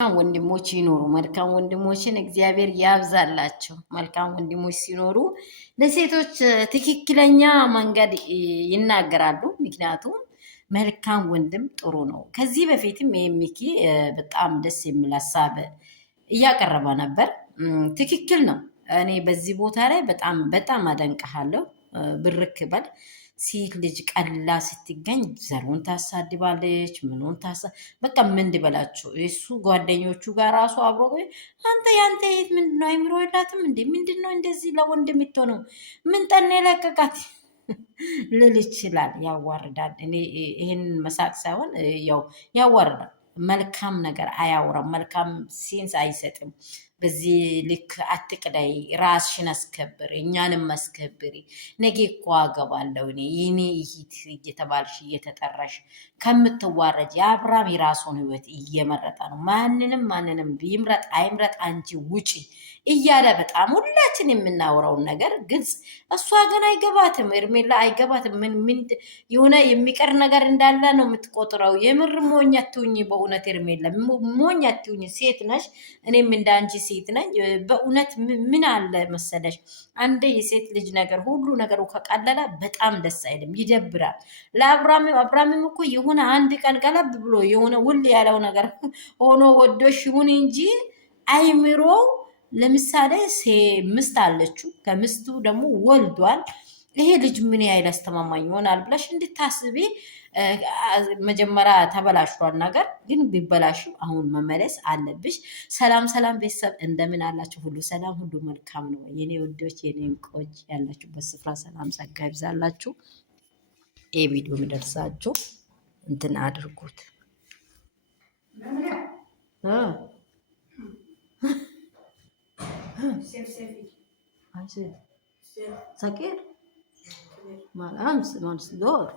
ወንድሞች ይኖሩ መልካም ወንድሞችን እግዚአብሔር ያብዛላቸው። መልካም ወንድሞች ሲኖሩ ለሴቶች ትክክለኛ መንገድ ይናገራሉ። ምክንያቱም መልካም ወንድም ጥሩ ነው። ከዚህ በፊትም የሚኪ በጣም ደስ የሚል ሀሳብ እያቀረበ ነበር። ትክክል ነው። እኔ በዚህ ቦታ ላይ በጣም በጣም አደንቅሃለሁ። ብርክ በል ሴት ልጅ ቀላ ስትገኝ ዘሩን ታሳድባለች። ምኑን በቃ ምን እንድበላችሁ እሱ ጓደኞቹ ጋር ራሱ አብሮ አንተ ያንተ የት ምንድነው አይምሮ የላትም እንዴ? ምንድነው እንደዚህ ለወንድ የምትሆነው? ምን ጠን የለቀቃት ልል ይችላል። ያዋርዳል። እኔ ይህን መሳቅ ሳይሆን ያው ያዋርዳል። መልካም ነገር አያውራም። መልካም ሴንስ አይሰጥም። በዚህ ልክ አትቅዳይ፣ ራስሽን አስከብር፣ እኛንም አስከብሪ። ነገ እኮ አገባለሁ እኔ ይህኔ ይሂት እየተባልሽ እየተጠራሽ ከምትዋረጅ የአብርሃም የራሱን ህይወት እየመረጠ ነው። ማንንም ቢምረጥ አይምረጥ አንቺ ውጪ እያለ በጣም ሁላችን የምናወራውን ነገር ግልጽ። እሷ ግን አይገባትም፣ ኤርሜላ አይገባትም። ምን የሆነ የሚቀር ነገር እንዳለ ነው የምትቆጥረው። የምር ሞኝ አትሁኝ። በእውነት ኤርሜላ ሞኝ አትሁኝ። ሴት ነሽ፣ እኔም እንደ አንቺ ሴት ነኝ። በእውነት ምን አለ መሰለሽ፣ አንድ የሴት ልጅ ነገር ሁሉ ነገሩ ከቀለለ በጣም ደስ አይልም፣ ይደብራል። ለአብርሃምም እኮ የሆነ አንድ ቀን ቀለብ ብሎ የሆነ ውል ያለው ነገር ሆኖ ወዶሽ ይሁን እንጂ አይምሮ ለምሳሌ ምስት አለችው፣ ከምስቱ ደግሞ ወልዷል። ይሄ ልጅ ምን ያህል አስተማማኝ ይሆናል ብለሽ እንድታስቢ መጀመሪያ ተበላሽቷል ነገር ግን ቢበላሽም አሁን መመለስ አለብሽ። ሰላም ቤተሰብ እንደምን አላችሁ? ሁሉ ሰላም፣ ሁሉ መልካም ነው። የኔ ውዶች፣ የኔ እንቆች ያላችሁበት ስፍራ ሰላም ጸጋ ይብዛላችሁ። ይሄ ቪዲዮ የሚደርሳችሁ እንትን አድርጉት። سكر مع الأمس مع الصدور